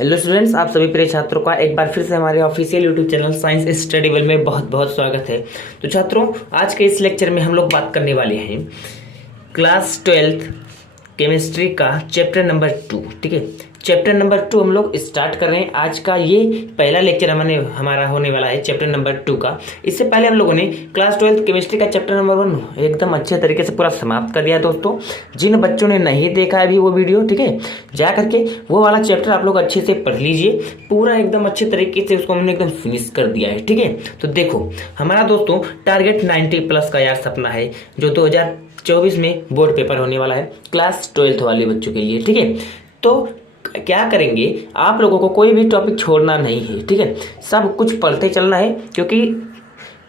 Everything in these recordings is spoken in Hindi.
हेलो स्टूडेंट्स, आप सभी प्रिय छात्रों का एक बार फिर से हमारे ऑफिशियल यूट्यूब चैनल साइंस स्टडीवेल में बहुत बहुत स्वागत है। तो छात्रों, आज के इस लेक्चर में हम लोग बात करने वाले हैं क्लास 12th केमिस्ट्री का चैप्टर नंबर 2। ठीक है, चैप्टर नंबर 2 हम लोग स्टार्ट कर रहे हैं। आज का ये पहला लेक्चर हमारा होने वाला है चैप्टर नंबर 2 का। इससे पहले हम लोगों ने क्लास 12th केमिस्ट्री का चैप्टर नंबर 1 एकदम अच्छे तरीके से पूरा समाप्त कर दिया है। दोस्तों, जिन बच्चों ने नहीं देखा है अभी वो वीडियो, ठीक है, जा करके वो वाला चैप्टर आप लोग अच्छे से पढ़ लीजिए। पूरा एकदम अच्छे तरीके से उसको हमने एकदम फिनिश कर दिया है। ठीक है, तो देखो हमारा दोस्तों टारगेट 90+ का यार सपना है, जो 2024 में बोर्ड पेपर होने वाला है क्लास 12th वाले बच्चों के लिए। ठीक है, तो क्या करेंगे, आप लोगों को कोई भी टॉपिक छोड़ना नहीं है। ठीक है, सब कुछ पढ़ते चलना है, क्योंकि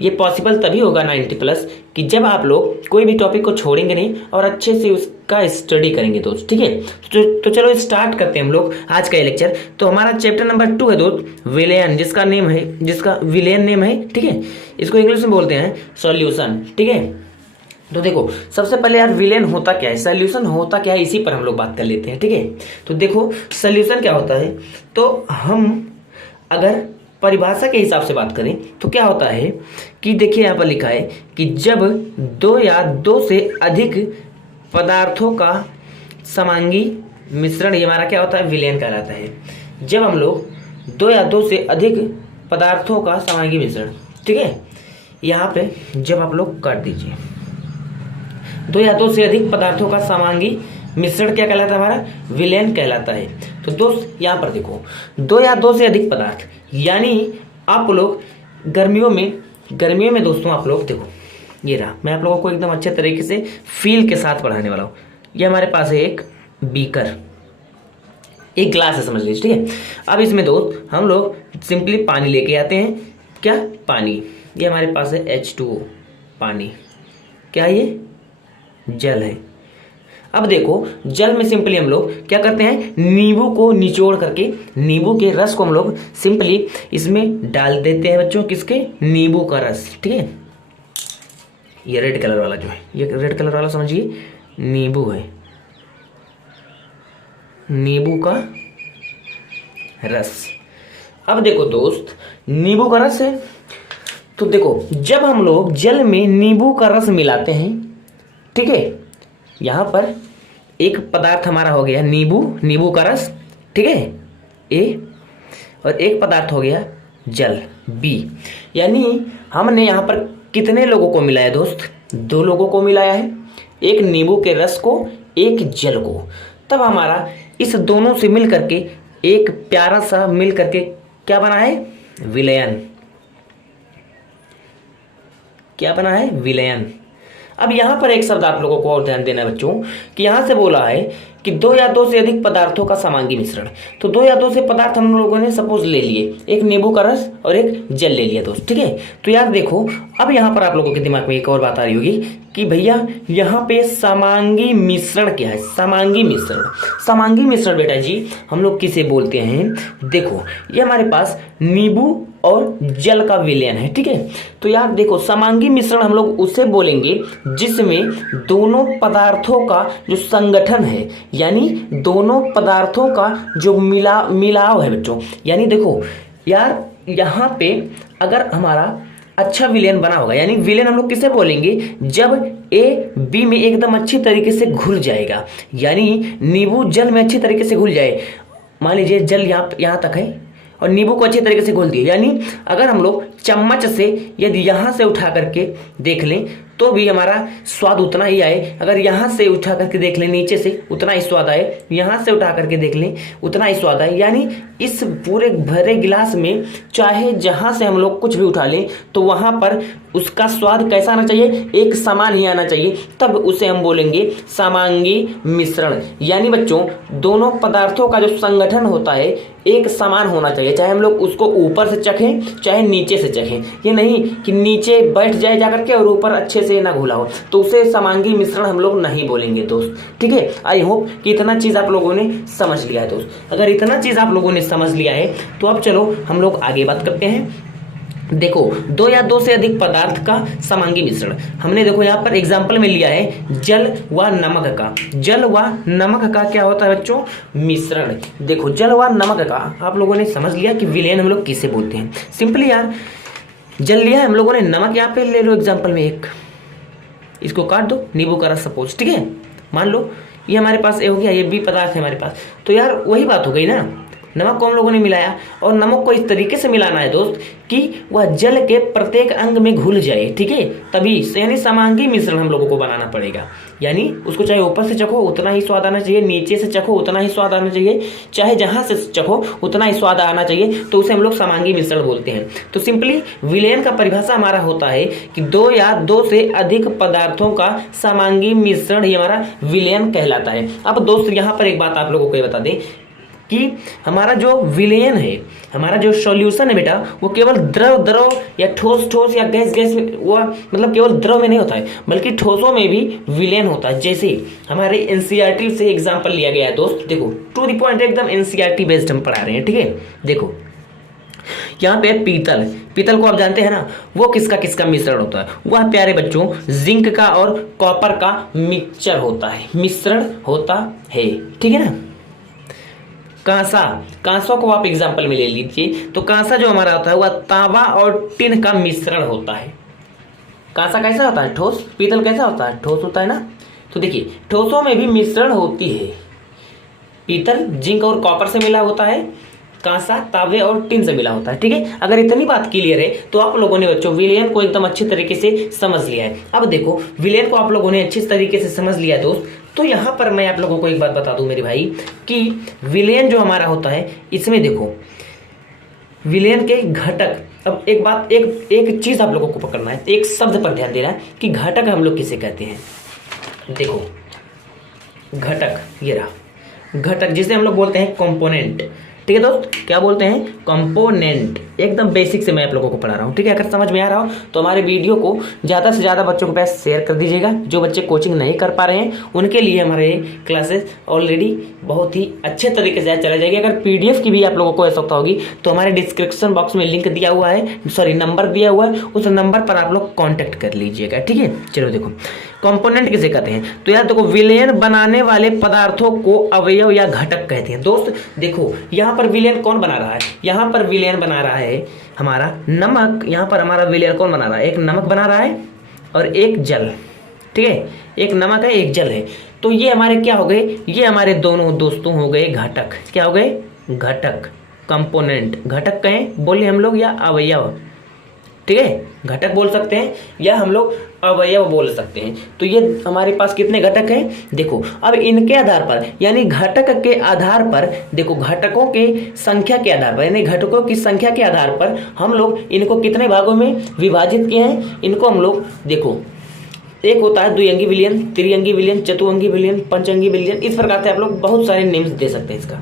ये पॉसिबल तभी होगा 90+ कि जब आप लोग कोई भी टॉपिक को छोड़ेंगे नहीं और अच्छे से उसका स्टडी करेंगे दोस्त। ठीक है, तो चलो स्टार्ट करते हैं हम लोग आज का ये लेक्चर। तो हमारा चैप्टर नंबर 2 है दोस्त विलेन, जिसका विलेन नेम है। ठीक है, इसको इंग्लिश में बोलते हैं सॉल्यूशन। ठीक है, तो देखो सबसे पहले यार विलेन होता क्या है, सॉल्यूशन होता क्या है, इसी पर हम लोग बात कर लेते हैं। ठीक है, तो देखो सॉल्यूशन क्या होता है, तो हम अगर परिभाषा के हिसाब से बात करें तो क्या होता है कि देखिए यहाँ पर लिखा है कि जब दो या दो से अधिक पदार्थों का समांगी मिश्रण, ये हमारा क्या होता है, विलेन कहलाता है। जब हम लोग 2 या 2 से अधिक पदार्थों का समांगी मिश्रण, ठीक है, यहाँ पे जब आप लोग काट दीजिए 2 या 2 से अधिक पदार्थों का समांगी मिश्रण क्या कहलाता है, हमारा विलेन कहलाता है। तो दोस्त यहाँ पर देखो 2 या 2 से अधिक पदार्थ, यानी आप लोग गर्मियों में दोस्तों आप लोग देखो, ये रहा, मैं आप लोगों को एकदम अच्छे तरीके से फील के साथ पढ़ाने वाला हूँ। ये हमारे पास है एक बीकर, एक ग्लास है समझ लीजिए। ठीक है, अब इसमें दोस्त हम लोग सिंपली पानी लेके आते हैं। क्या, पानी, ये हमारे पास है H2O पानी, क्या ये जल है। अब देखो जल में सिंपली हम लोग क्या करते हैं, नींबू को निचोड़ करके नींबू के रस को हम लोग सिंपली इसमें डाल देते हैं बच्चों, किसके, नींबू का रस। ठीक है, ये रेड कलर वाला जो है, ये रेड कलर वाला समझिए नींबू है, नींबू का रस। अब देखो दोस्त नींबू का रस है, तो देखो जब हम लोग जल में नींबू का रस मिलाते हैं, ठीक है, यहाँ पर एक पदार्थ हमारा हो गया नींबू का रस, ठीक है, ए, और एक पदार्थ हो गया जल, बी। यानी हमने यहाँ पर कितने लोगों को मिलाया दोस्त, 2 लोगों को मिलाया है, एक नींबू के रस को, एक जल को। तब हमारा इस दोनों से मिल करके एक प्यारा सा मिल करके क्या बना है, विलयन। क्या बना है, विलयन। अब यहाँ पर एक शब्द आप लोगों को और ध्यान देना है बच्चों, कि यहाँ से बोला है कि 2 या 2 से अधिक पदार्थों का समांगी मिश्रण। तो 2 या 2 से पदार्थ हम लोगों ने सपोज ले लिए, एक नींबू का रस और एक जल ले लिया दोस्त। ठीक है, तो यार देखो अब यहाँ पर आप लोगों के दिमाग में एक और बात आ रही होगी कि भैया यहाँ पे समांगी मिश्रण क्या है, समांगी मिश्रण बेटा जी हम लोग किसे बोलते हैं, देखो ये हमारे पास नींबू और जल का विलयन है। ठीक है, तो यार देखो समांगी मिश्रण हम लोग उसे बोलेंगे जिसमें दोनों पदार्थों का जो संगठन है, यानी दोनों पदार्थों का जो मिलाव है बच्चों। यानी देखो यार यहाँ पे अगर हमारा अच्छा विलेन बना होगा, यानी विलेन हम लोग किसे बोलेंगे, जब ए बी में एकदम अच्छी तरीके से घुल जाएगा, यानी नींबू जल में अच्छी तरीके से घुल जाए। मान लीजिए जल यहाँ तक है और नींबू को अच्छी तरीके से घोल दिए, यानी अगर हम लोग चम्मच से यदि यहाँ से उठा करके देख लें तो भी हमारा स्वाद उतना ही आए, अगर यहाँ से उठा करके देख लें नीचे से उतना ही स्वाद आए, यहाँ से उठा करके देख लें उतना ही स्वाद आए। यानी इस पूरे भरे गिलास में चाहे जहाँ से हम लोग कुछ भी उठा लें तो वहाँ पर उसका स्वाद कैसा आना चाहिए, एक समान ही आना चाहिए, तब उसे हम बोलेंगे समांगी मिश्रण। यानी बच्चों दोनों पदार्थों का जो संगठन होता है एक समान होना चाहिए, चाहे हम लोग उसको ऊपर से चखें चाहे नीचे से चखें। ये नहीं कि नीचे बैठ जाए जाकर के और ऊपर अच्छे से ना घुला हो, तो उसे समांगी मिश्रण हम लोग नहीं बोलेंगे दोस्त। ठीक है, आई होप कि इतना चीज आप लोगों ने समझ लिया है दोस्त। अगर इतना चीज आप लोगों ने समझ लिया है तो अब चलो हम लोग आगे बात करते हैं। देखो दो या दो से अधिक पदार्थ का समांगी मिश्रण, हमने देखो यहाँ पर एग्जाम्पल में लिया है जल व नमक का। जल व नमक का क्या होता है बच्चों? मिश्रण। देखो जल व नमक का आप लोगों ने समझ लिया कि विलयन हम लोग किसे बोलते हैं। सिंपली यार जल लिया है हम लोगों ने, नमक यहाँ पे ले लो एग्जाम्पल में एक, इसको काट दो, नींबू का रस सपोज, ठीक है, मान लो ये हमारे पास ए हो गया, ये बी पदार्थ है हमारे पास। तो यार वही बात हो गई ना, नमक को हम लोगों ने मिलाया और नमक को इस तरीके से मिलाना है दोस्त कि वह जल के प्रत्येक अंग में घुल जाए, ठीक है, तभी यानी समांगी मिश्रण हम लोगों को बनाना पड़ेगा। यानी उसको चाहे ऊपर से चखो उतना ही स्वाद आना चाहिए, नीचे से चखो उतना ही स्वाद आना चाहिए, चाहे जहां से चखो उतना ही स्वाद आना चाहिए, तो उसे हम लोग समांगी मिश्रण बोलते हैं। तो सिंपली विलयन का परिभाषा हमारा होता है कि दो या दो से अधिक पदार्थों का समांगी मिश्रण ही हमारा विलयन कहलाता है। अब दोस्त यहाँ पर एक बात आप लोगों को बता दें कि हमारा जो विलयन है, हमारा जो सॉल्यूशन है बेटा, वो केवल द्रव द्रव या ठोस ठोस या गैस गैस, वो मतलब केवल द्रव में नहीं होता है बल्कि ठोसों में भी विलयन होता है। जैसे हमारे एनसीईआरटी से एग्जांपल लिया गया है दोस्त, देखो टू द पॉइंट एकदम एनसीईआरटी बेस्ड हम पढ़ा रहे हैं, ठीक है। देखो यहाँ पे पीतल, पीतल को आप जानते हैं ना, वो किसका किसका मिश्रण होता है? वह प्यारे बच्चों जिंक का और कॉपर का मिक्सचर होता है, मिश्रण होता है, ठीक है ना। कांसा, कांसों को आप एग्जाम्पल में ले लीजिए, तो कांसा जो हमारा होता है वह तांबा और टिन का मिश्रण होता है। कांसा कैसा होता है? ठोस। पीतल कैसा होता है? ठोस होता है ना। तो देखिए ठोसों में भी मिश्रण होती है, पीतल जिंक और कॉपर से मिला होता है, कांसा तांबे और टिन से मिला होता है, ठीक है। अगर इतनी बात क्लियर है तो आप लोगों ने बच्चों विलयन को एकदम अच्छे तरीके से समझ लिया है। अब देखो विलयन को आप लोगों ने अच्छे तरीके से समझ लिया दोस्त, तो यहां पर मैं आप लोगों को एक बात बता दूं मेरे भाई कि विलयन जो हमारा होता है इसमें देखो विलयन के घटक, अब एक बात एक चीज आप लोगों को पकड़ना है, एक शब्द पर ध्यान देना है कि घटक हम लोग किसे कहते हैं। देखो घटक, ये रहा घटक, जिसे हम लोग बोलते हैं कंपोनेंट, ठीक है दोस्त। क्या बोलते हैं? कंपोनेंट। एकदम बेसिक से मैं आप लोगों को पढ़ा रहा हूँ, ठीक है। अगर समझ में आ रहा हो तो हमारे वीडियो को ज़्यादा से ज़्यादा बच्चों के पास शेयर कर दीजिएगा। जो बच्चे कोचिंग नहीं कर पा रहे हैं उनके लिए हमारे क्लासेस ऑलरेडी बहुत ही अच्छे तरीके से चला जाएगी। अगर पीडीएफ की भी आप लोगों को आवश्यकता होगी तो हमारे डिस्क्रिप्शन बॉक्स में लिंक दिया हुआ है, सॉरी नंबर दिया हुआ है, उस नंबर पर आप लोग कॉन्टैक्ट कर लीजिएगा, ठीक है। चलो देखो कंपोनेंट किसे कहते हैं, तो यार देखो विलयन बनाने वाले पदार्थों को अवयव या घटक कहते हैं। दोस्त देखो यहाँ पर विलयन कौन बना रहा है? यहाँ पर विलयन बना रहा है हमारा नमक। यहाँ पर हमारा विलयन कौन बना रहा है? एक नमक बना रहा है और एक जल, ठीक है। एक नमक है एक जल है, तो ये हमारे क्या हो गए? ये हमारे दोनों दोस्तों हो गए घटक। क्या हो गए? घटक, कंपोनेंट। घटक कहें बोले हम लोग या अवयव, ठीक है। घटक बोल सकते हैं या हम लोग अवयव बोल सकते हैं। तो ये हमारे पास कितने घटक हैं? देखो अब इनके आधार पर यानी घटक के आधार पर, देखो घटकों के संख्या के आधार पर यानी घटकों की संख्या के आधार पर हम लोग इनको कितने भागों में विभाजित किए हैं? इनको हम लोग देखो एक होता है द्विअंगी विलयन, त्रिअंगी विलयन, चतुअंगी विलयन, पंचअंगी विलयन, इस प्रकार से आप लोग बहुत सारे नेम्स दे सकते हैं इसका,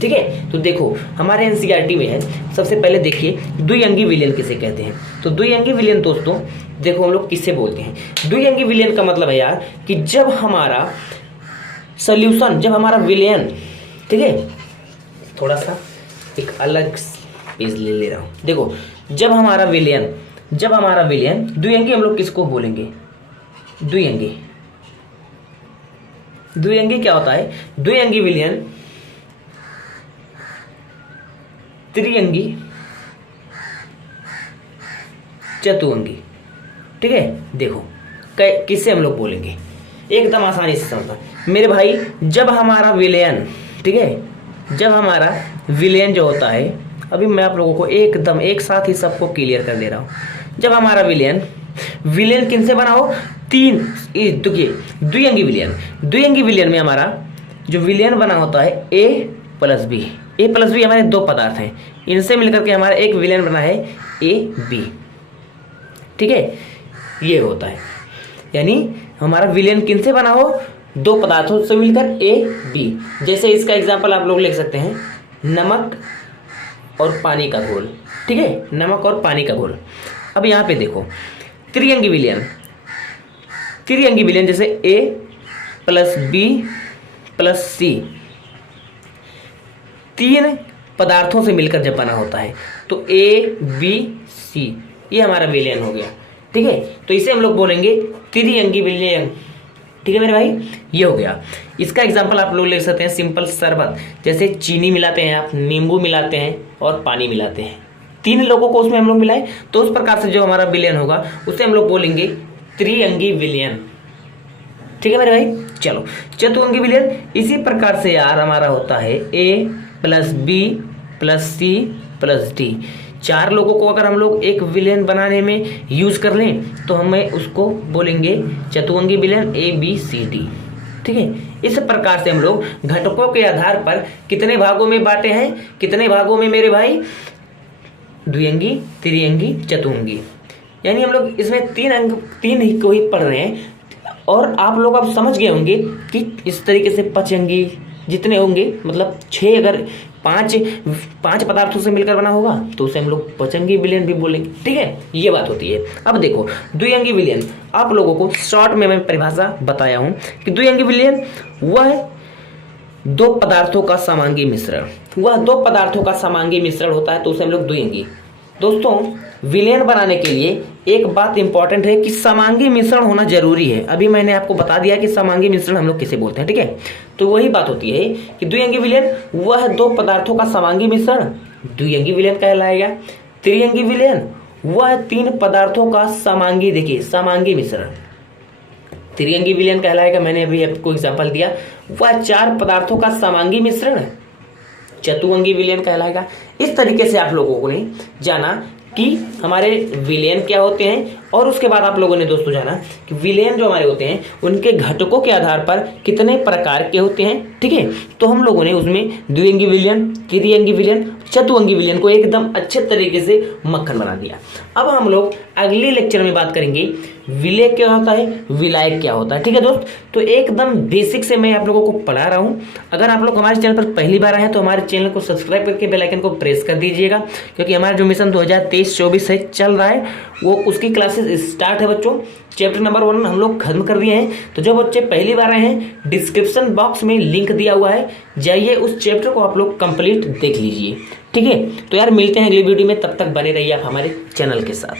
ठीक है। तो देखो हमारे एनसीईआरटी में है, सबसे पहले देखिए द्विअंगी विलयन किसे कहते हैं। तो द्विअंगी विलयन दोस्तों देखो हम लोग किससे बोलते हैं। द्विअंगी विलयन का मतलब है यार कि जब हमारा सॉल्यूशन, जब हमारा विलयन, ठीक है, थोड़ा सा एक अलग पेज ले रहा हूं। देखो जब हमारा विलयन द्विअंगी हम लोग किसको बोलेंगे? द्विअंगी। द्विअंगी क्या होता है? द्विअंगी विलयन, त्रिअंगी, चतुअंगी, ठीक है। देखो किससे हम लोग बोलेंगे, एकदम आसानी से समझो मेरे भाई। जब हमारा विलयन, ठीक है, जब हमारा विलयन जो होता है, अभी मैं आप लोगों को एकदम एक साथ ही सबको क्लियर कर दे रहा हूं। जब हमारा विलयन किनसे बना हो? तीन, देखिए द्विअंगी विलयन में हमारा जो विलयन बना होता है ए प्लस बी हमारे दो पदार्थ हैं, इनसे मिलकर के हमारा एक विलयन बना है ए बी, ठीक है। ये होता है यानी हमारा विलयन किनसे बना हो? दो पदार्थों से मिलकर ए बी। जैसे इसका एग्जांपल आप लोग लिख सकते हैं नमक और पानी का घोल, ठीक है, नमक और पानी का घोल। अब यहाँ पे देखो त्रिअंगी विलयन जैसे ए प्लस बी प्लस सी, तीन पदार्थों से मिलकर जब बना होता है। तो ABC ये हमारा विलयन हो गया, ठीक है। तो इसे हम लोग बोलेंगे त्रिअंगी विलयन, ठीक है मेरे भाई, ये हो गया। इसका एग्जांपल आप लोग ले सकते हैं सिंपल शरबत, जैसे चीनी मिलाते हैं आप, नींबू मिलाते हैं और पानी मिलाते हैं, 3 लोगों को उसमें हम लोग मिलाएं, तो उस प्रकार से जो हमारा विलयन होगा उसे हम लोग बोलेंगे त्रिअंगी विलयन, ठीक है मेरे भाई। चलो चतुअंगी विलयन इसी प्रकार से यार हमारा होता है A + B + C + D। 4 लोगों को अगर हम लोग एक विलयन बनाने में यूज कर लें तो हमें उसको बोलेंगे चतुअंगी विलयन ABCD, ठीक है। इस प्रकार से हम लोग घटकों के आधार पर कितने भागों में बांटे हैं, कितने भागों में मेरे भाई, द्विअंगी, त्रिअंगी, चतुअंगी, यानी हम लोग इसमें 3 ही को ही पढ़ रहे हैं। और आप लोग अब समझ गए होंगे कि इस तरीके से पचअंगी जितने होंगे, मतलब 6 अगर 5 पदार्थों से मिलकर बना होगा तो उसे हम लोग पचअंगी विलयन भी बोलेंगे, ठीक है, ये बात होती है। अब देखो द्विअंगी विलयन, आप लोगों को शॉर्ट में मैं परिभाषा बताया हूं कि द्विअंगी विलयन वह 2 पदार्थों का समांगी मिश्रण, वह 2 पदार्थों का समांगी मिश्रण होता है, तो उसे हम लोग द्विअंगी। दोस्तों विलयन बनाने के लिए एक बात इंपॉर्टेंट है कि समांगी मिश्रण होना जरूरी है। अभी मैंने आपको बता दिया कि समांगी मिश्रण हम लोग किसे बोलते हैं, ठीक है। तो वही बात होती है कि द्विअंगी विलयन वह 2 पदार्थों का समांगी मिश्रण द्विअंगी विलयन कहलाएगा। त्रिअंगी विलयन वह 3 पदार्थों का समांगी, देखिए समांगी मिश्रण त्रिअंगी विलयन कहलाएगा। मैंने अभी आपको एग्जाम्पल दिया, वह 4 पदार्थों का समांगी मिश्रण चतुअंगी विलयन कहलाएगा। इस तरीके से आप लोगों ने जाना कि हमारे विलयन क्या होते हैं, और उसके बाद आप लोगों ने दोस्तों जाना कि विलयन जो हमारे होते हैं उनके घटकों के आधार पर कितने प्रकार के होते हैं, ठीक है। तो हम लोगों ने उसमें द्विअंगी विलयन, त्रिअंगी विलयन, चतुअंगी विलयन को एकदम अच्छे तरीके से मक्खन बना दिया। अब हम लोग अगले लेक्चर में बात करेंगे विलय क्या होता है, विलायक क्या होता है, ठीक है दोस्त। तो एकदम बेसिक से मैं आप लोगों को पढ़ा रहा हूं। अगर आप लोग हमारे चैनल पर पहली बार आए हैं तो हमारे चैनल को सब्सक्राइब करके बेल आइकन को प्रेस कर दीजिएगा, क्योंकि हमारा जो मिशन 2023-24 से चल रहा है वो उसकी क्लासेस स्टार्ट है बच्चों। चैप्टर नंबर 1 हम लोग खत्म कर दिए हैं। तो जो बच्चे पहली बार आए हैं डिस्क्रिप्शन बॉक्स में लिंक दिया हुआ है, जाइए उस चैप्टर को आप लोग कंप्लीट देख लीजिए, ठीक है। तो यार मिलते हैं अगली वीडियो में, तब तक बने रहिए आप हमारे चैनल के साथ।